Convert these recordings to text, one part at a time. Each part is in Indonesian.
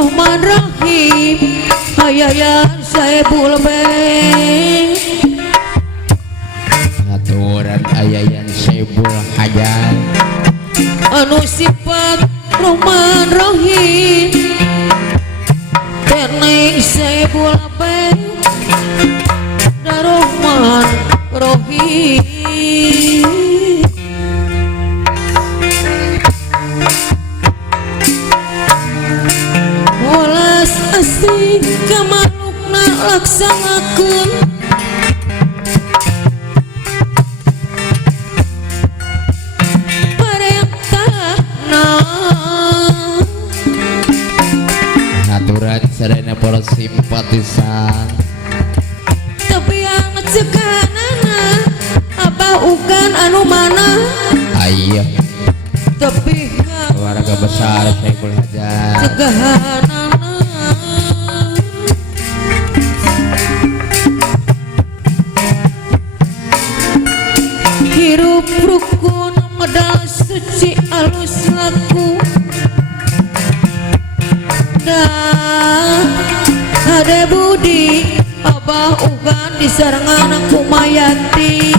Rahman Rahim Hayayan Saibul Beng aturan ayayan Saibul Hajat anu sifat Rahman Rahim Teneng Saibul Beng Rahman Rahim Walas asih kamalukna laksanakeun perintahna aturan sadayana para simpatisan tapi yang cekanana abah ugan anu mana ayah tapi warga besar Saibul Hajat cegahanana hirup rukun medal suci alus laku dah ada budi abah ugan disarengan aku mayati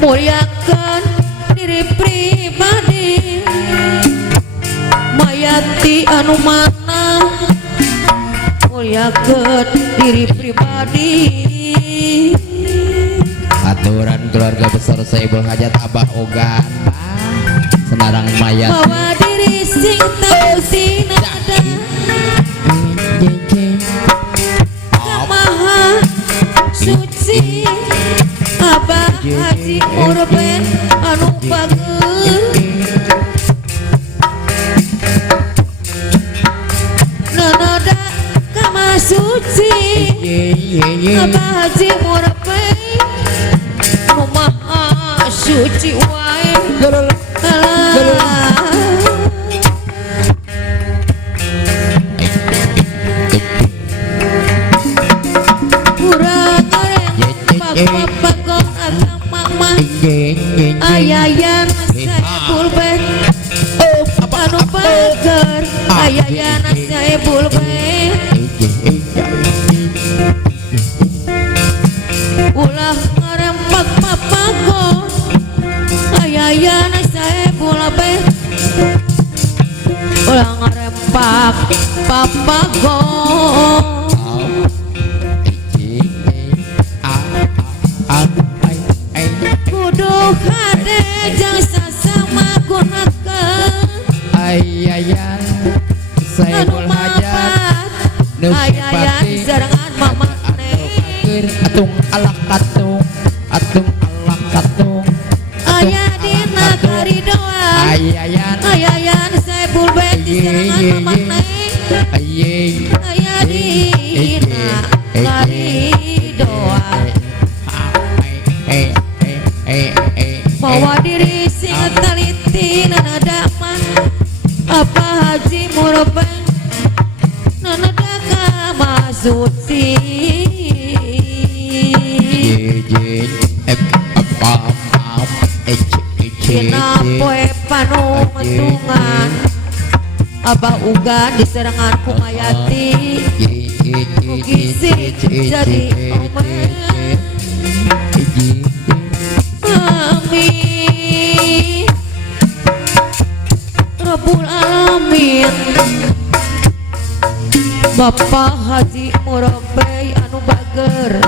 muliakan diri pribadi mayati anu mana muliakan diri pribadi aturan keluarga besar Saibul Hajat abah ogan senarang mayat bawa diri sing tahu sinada maha suci abah haji urben anu bager nanoda kama suci abah haji urben anu maha suci wae Pakon akang mama ayayan Saibul Beng anu bager ayayan Saibul Beng ulah ngarempak papakon ayayan Saibul Beng ulah ngarempak papakon kudu hade jang sasama gunakan ayayan Saibul Hajat ayayan serangan mama atung alak katung alak katung ayah dina karidoan ayayan Saibul Beng serangan mama ayah dina karidoan bawa diri sing taliti nanada mah apa haji murabeng nanada kama suci kena poe panu metungan abah ugan diserangan kumayati ugisi jadi omen amin Rabbul Alamin Bapak Haji Murabey anu bager